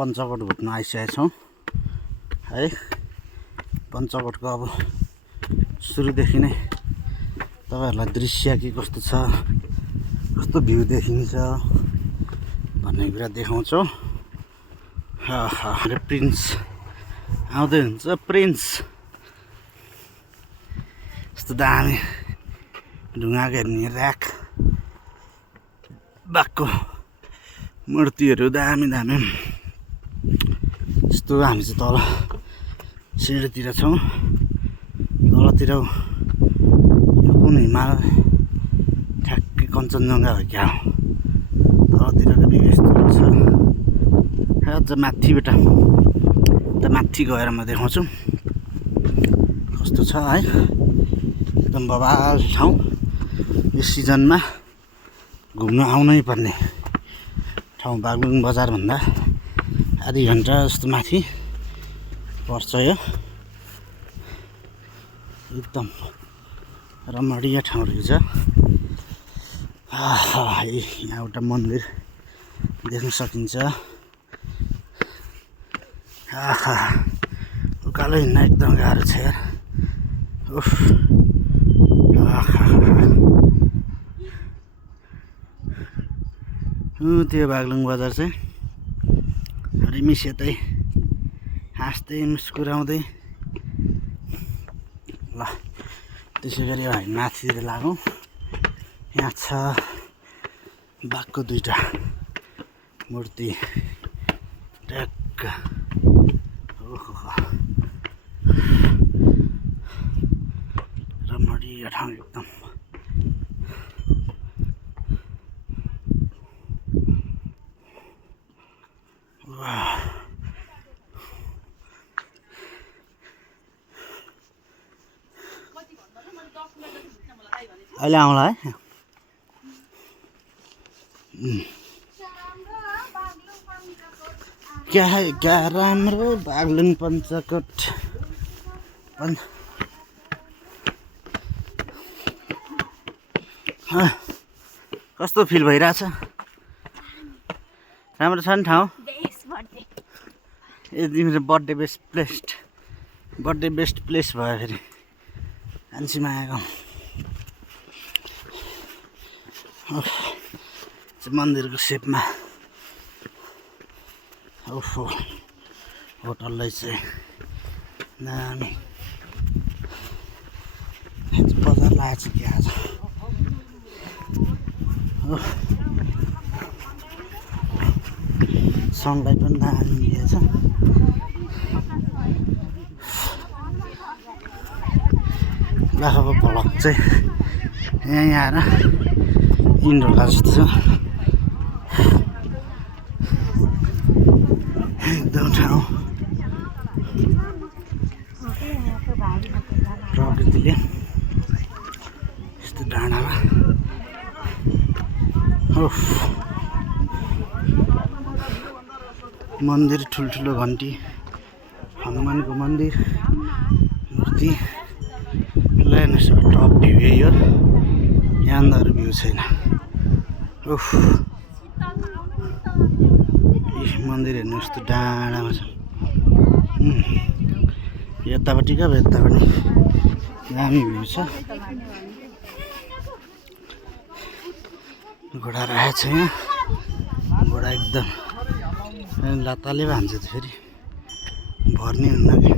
पञ्चकोट घुट्न आइसकेका छौँ है। पञ्चकोटको अब सुरुदेखि नै तपाईहरुलाई दृश्य के कस्तो छ, कस्तो भ्यू देखिन्छ भन्ने कुरा देखाउँछौँ। अरे प्रिन्स आउँदै हुन्छ, प्रिन्स यस्तो दामी ढुङ्गाको हेर्ने र्याक बाघको मूर्तिहरू दामी दामी। यस्तो हामी चाहिँ तल सिँढीतिर छौँ। तलतिर यो कुन हिमाल ठ्याक्कै कञ्चनजङ्घा हो क्या हो, तलतिरको भ्यू यस्तो छ। अझ माथिबाट त माथि गएर म देखाउँछु कस्तो छ है। एकदम बवाल ठाउँ। यो सिजनमा घुम्न आउनै पर्ने ठाउँ। बागलुङ बजारभन्दा आधी घन्टा जस्तो माथि पर्छ यो। एकदम रमणीय ठाउँ रहेछ। यहाँ एउटा मन्दिर देख्न सकिन्छ। उकालो हिँड्न एकदम गाह्रो छ यार। त्यो बागलुङ बजार चाहिँ रिमिस यतै हाँस्दै मुस्कुराउँदै। ल त्यसै गरी हामी माथितिर लागौँ। यहाँ छ बाघको दुईटा मूर्ति ट्याक्क। रमणीय ठाउँ एकदम। अहिले आउँला है। क्या राम्रो बागलुङ पञ्चकोट। कस्तो फिल भइरहेछ? राम्रो छ नि ठाउँ? ए तिम्रो बर्थडे बेस्ट प्लेस भयो फेरि कान्छीमा आएको। मन्दिरको सेपमा ओहो होटललाई चाहिँ दामी बजार लागेको छ कि आज। सनलाइट पनि दामी मिलेछ। लाखाको भ्लग चाहिँ यहीँ आएर इन्डोर जस्तो छ एकदम ठाउँ। प्रकृतिले यस्तो डाँडामा मन्दिर, ठुल्ठुलो घन्टी, हनुमानको मन्दिर, मूर्ति। ल हेर्नुहोस् टप भ्यू यही हो। यहाँ अरू भ्यू छैन। मन्दिर हेर्नु यस्तो डाँडामा छ। यतापट्टि क्या यतापट्टि दामी भ्यू छ। घोडा राखेको छ यहाँ। घोडा एकदम लाताले भान्छ त फेरि भर्ने हुन्न कि।